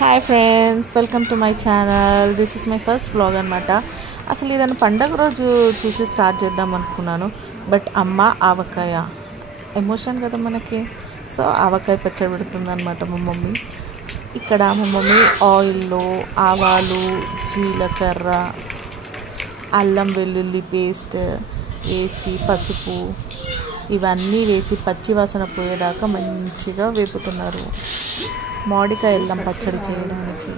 Hi friends, welcome to my channel. This is my first vlog అనమాట. అసలు ఇదని పండగ రోజు చూసి స్టార్ట్ చేద్దాం అనుకున్నాను. బట్ అమ్మ ఆవకాయ ఎమోషన్ కదా మనకి. సో ఆవకాయ పచ్చడి పెడుతుంది అనమాట మా మమ్మీ. ఇక్కడ మా మమ్మీ ఆయిల్లో ఆవాలు, జీలకర్ర, అల్లం వెల్లుల్లి పేస్ట్ వేసి, పసుపు ఇవన్నీ వేసి పచ్చి వాసన పోయేదాకా మంచిగా వేపుతున్నారు. మామిడికాయ అల్లం పచ్చడి చేయడానికి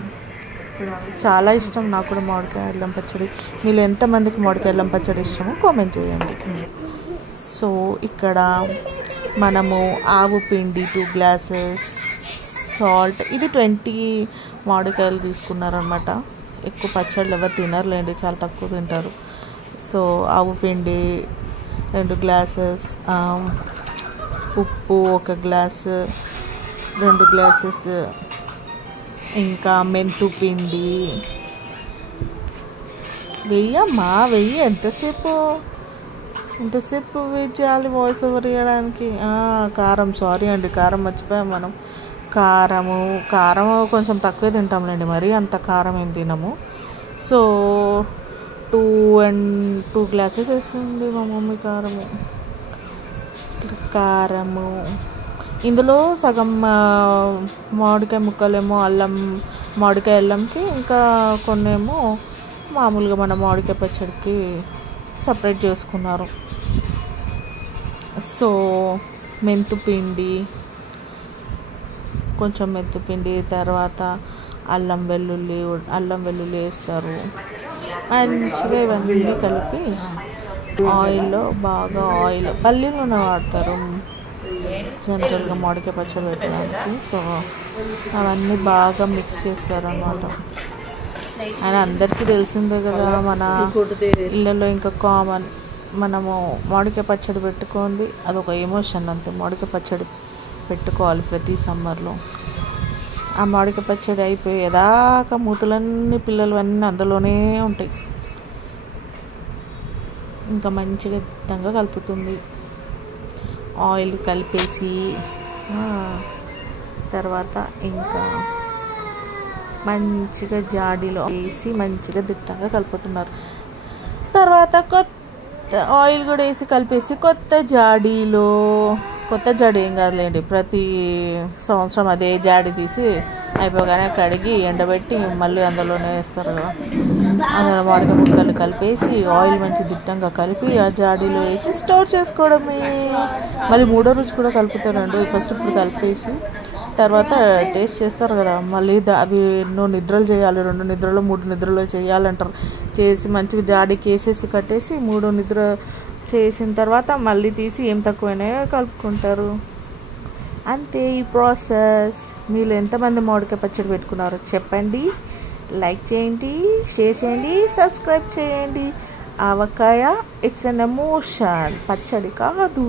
చాలా ఇష్టం నాకు కూడా. మామిడికాయ అల్లం పచ్చడి మీలో ఎంతమందికి మామిడికాయ అల్లం పచ్చడి ఇష్టమో కామెంట్ చేయండి. సో ఇక్కడ మనము ఆవు పిండి 2 గ్లాసెస్, సాల్ట్, ఇది 20 మామిడికాయలు తీసుకున్నారనమాట. ఎక్కువ పచ్చళ్ళు ఎవరు తినరులేండి, చాలా తక్కువ తింటారు. సో ఆవు పిండి 2 గ్లాసెస్, ఉప్పు 1 గ్లాసు, 2 గ్లాసెస్, ఇంకా మెంతు పిండి వెయ్యి. ఎంతసేపు వెయిట్ చేయాలి వాయిస్ ఓవర్ ఇవ్వడానికి. కారం, సారీ అండి, కారం మర్చిపోయాం మనం. కారం కొంచెం తక్కువే తింటాంలేండి, మరి అంత కారం ఏం తినము. సో 2 గ్లాసెస్ వేస్తుంది మా మమ్మీ కారము. ఇందులో సగం మామిడికాయ ముక్కలేమో మామిడికాయ అల్లంకి, ఇంకా కొన్నేమో మామూలుగా మన మామిడికాయ పచ్చడికి సపరేట్ చేసుకున్నారు. సో కొంచెం మెంతుపిండి, తర్వాత అల్లం వెల్లుల్లి వేస్తారు. మంచిగా ఇవన్నీ కలిపి ఆయిల్లో బాగా పల్లి నూనె వాడతారు జనరల్గా మామిడికాయ పచ్చడి పెట్టడానికి. సో అవన్నీ బాగా మిక్స్ చేస్తారన్నమాట. ఆయన అందరికీ తెలిసిందే కదా, మన ఇళ్ళలో ఇంకా కామన్, మనము మామిడికాయ పచ్చడి పెట్టుకోండి, అదొక ఎమోషన్ అంతే. మామిడికాయ పచ్చడి పెట్టుకోవాలి ప్రతి సమ్మర్లో. ఆ మామిడికాయ పచ్చడి అయిపోయేదాకా మూతలన్నీ పిల్లలు అన్నీ అందులోనే ఉంటాయి. ఇంకా మంచిగా దిట్టంగా కలుపుతుంది. ఆయిల్ కలిపేసి తర్వాత ఇంకా మంచిగా జాడీలో వేసి మంచిగా దిట్టంగా కలుపుతున్నారు. తర్వాత కొత్త ఆయిల్ కూడా వేసి కలిపేసి కొత్త జాడీ ఏం కాదులేండి, ప్రతి సంవత్సరం అదే జాడీ తీసి అయిపోగానే కడిగి ఎండబెట్టి మళ్ళీ అందులోనే వేస్తారు కదా. అందులో మామిడికాయ ముక్కలు కలిపేసి ఆయిల్ మంచి దిట్టంగా కలిపి ఆ జాడీలో వేసి స్టోర్ చేసుకోవడమే. మళ్ళీ 3వ రోజు కూడా కలుపుతారండి. ఫస్ట్ ఇప్పుడు కలిపేసి తర్వాత టేస్ట్ చేస్తారు కదా, మళ్ళీ అవి ఎన్నో నిద్రలు చేయాలి, 2 నిద్రలు 3 నిద్రలు చేయాలంటారు. చేసి మంచిగా జాడీకి వేసేసి కట్టేసి 3వ నిద్ర చేసిన తర్వాత మళ్ళీ తీసి ఏం తక్కువైనాయో కలుపుకుంటారు. అంతే ఈ ప్రాసెస్. మీరు ఎంతమంది మామిడికాయ పచ్చడి పెట్టుకున్నారో చెప్పండి. లైక్ చేయండి, షేర్ చేయండి, సబ్స్క్రైబ్ చేయండి. ఆవకాయ ఇట్స్ అన్ ఎమోషన్, పచ్చడి కాదు.